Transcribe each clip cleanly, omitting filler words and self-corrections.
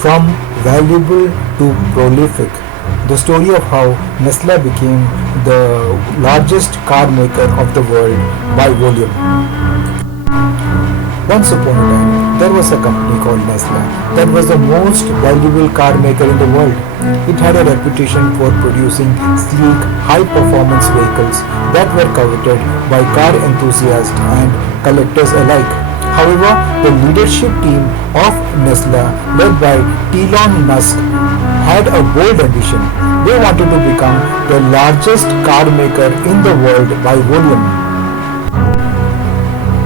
from valuable to prolific. The story of how Nesla became the largest car maker of the world by volume. Once upon a time, there was a company called Nesla that was the most valuable car maker in the world. It had a reputation for producing sleek, high-performance vehicles that were coveted by car enthusiasts and collectors alike. However, the leadership team of Nesla, led by Tlon Nusk, had a bold ambition. They wanted to become the largest car maker in the world by volume.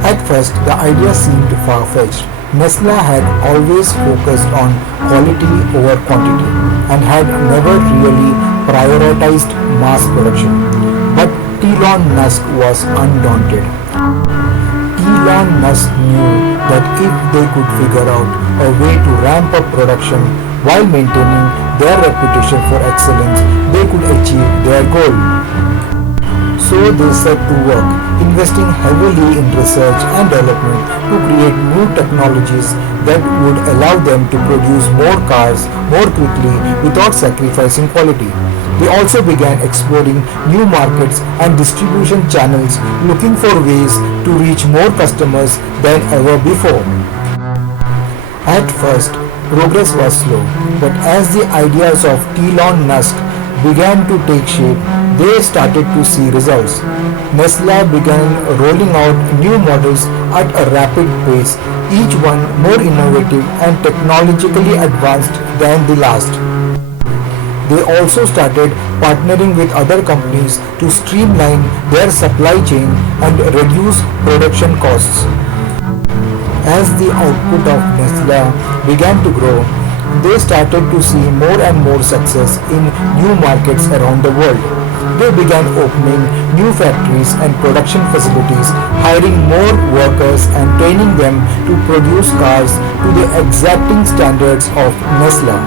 At first, the idea seemed far-fetched. Nesla had always focused on quality over quantity and had never really prioritized mass production. But Tlon Nusk was undaunted. Tlon Nusk knew that if they could figure out a way to ramp up production while maintaining their reputation for excellence, they could achieve their goal. So they set to work, investing heavily in research and development to create new technologies that would allow them to produce more cars more quickly without sacrificing quality. They also began exploring new markets and distribution channels, looking for ways to reach more customers than ever before. At first, progress was slow, but as the ideas of Tlon Nusk began to take shape, they started to see results. Nesla began rolling out new models at a rapid pace, each one more innovative and technologically advanced than the last. They also started partnering with other companies to streamline their supply chain and reduce production costs. As the output of Nesla began to grow, they started to see more and more success in new markets around the world. They began opening new factories and production facilities, hiring more workers and training them to produce cars to the exacting standards of Nesla.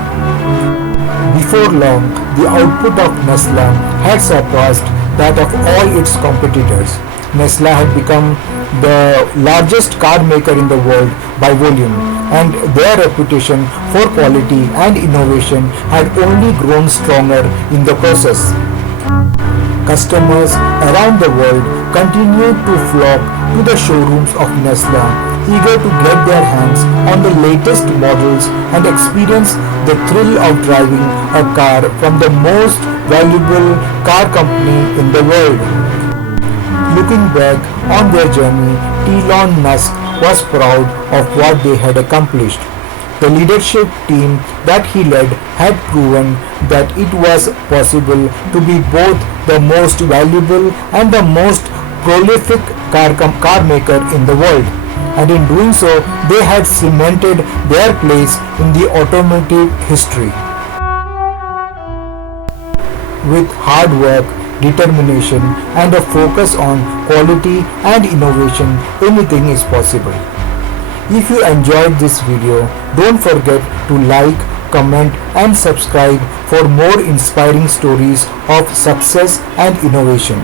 Before long, the output of Nesla had surpassed that of all its competitors. Nesla had become the largest car maker in the world by volume, and their reputation for quality and innovation had only grown stronger in the process. Customers around the world continued to flock to the showrooms of Nesla, eager to get their hands on the latest models and experience the thrill of driving a car from the most valuable car company in the world. Looking back on their journey, Tlon Nusk was proud of what they had accomplished. The leadership team that he led had proven that it was possible to be both the most valuable and the most prolific car maker in the world. And in doing so, they had cemented their place in the automotive history. With hard work, determination, and a focus on quality and innovation, anything is possible. If you enjoyed this video, don't forget to like, comment, and subscribe for more inspiring stories of success and innovation.